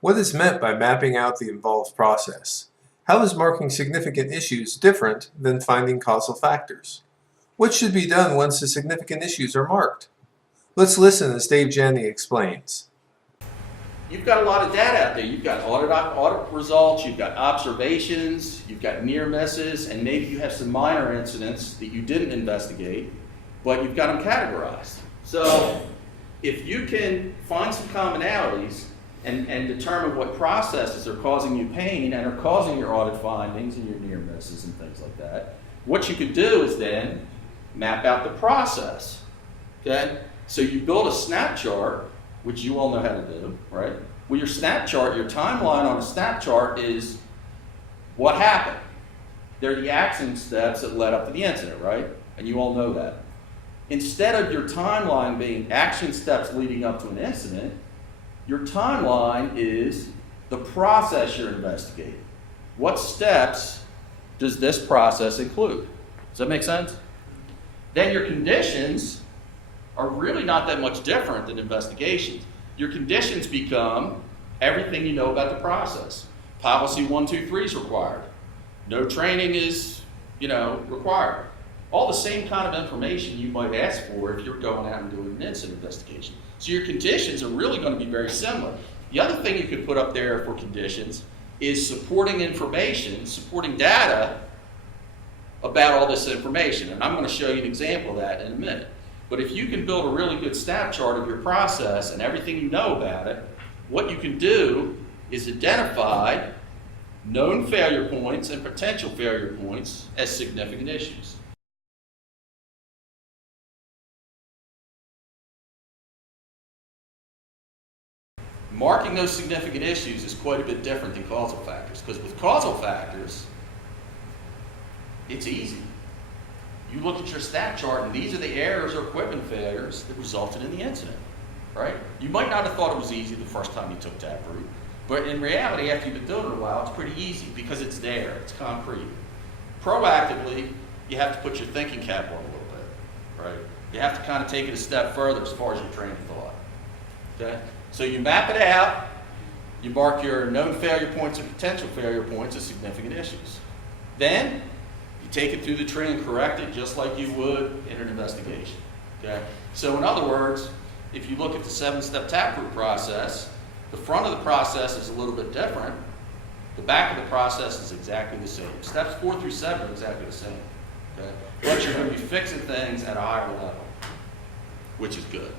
What is meant by mapping out the involved process? How is marking significant issues different than finding causal factors? What should be done once the significant issues are marked? Let's listen as Dave Janney explains. You've got a lot of data out there. You've got audit results, you've got observations, you've got near misses, and maybe you have some minor incidents that you didn't investigate, but you've got them categorized. So if you can find some commonalities and determine what processes are causing you pain and are causing your audit findings and your near misses and things like that, what you could do is then map out the process. Okay? So you build a snap chart, which you all know how to do, right? Well, your snap chart, your timeline on a snap chart is what happened. They're the action steps that led up to the incident, right? And you all know that. Instead of your timeline being action steps leading up to an incident, your timeline is the process you're investigating. What steps does this process include? Does that make sense? Then your conditions are really not that much different than investigations. Your conditions become everything you know about the process. Policy 123 is required. No training is, required. All the same kind of information you might ask for if you're going out and doing an incident investigation. So your conditions are really going to be very similar. The other thing you could put up there for conditions is supporting information, supporting data about all this information. And I'm going to show you an example of that in a minute. But if you can build a really good snap chart of your process and everything you know about it, what you can do is identify known failure points and potential failure points as significant issues. Marking those significant issues is quite a bit different than causal factors, because with causal factors, it's easy. You look at your snap chart, and these are the errors or equipment failures that resulted in the incident, right? You might not have thought it was easy the first time you took TapRooT, but in reality, after you've been doing it a while, it's pretty easy because it's there, it's concrete. Proactively, you have to put your thinking cap on a little bit, right? You have to kind of take it a step further as far as your train of thought, okay? So you map it out, you mark your known failure points and potential failure points as significant issues. Then, you take it through the tree and correct it just like you would in an investigation. Okay? So in other words, if you look at the 7-step TapRooT process, the front of the process is a little bit different. The back of the process is exactly the same. Steps 4 through 7 are exactly the same. Okay? But you're going to be fixing things at a higher level, which is good.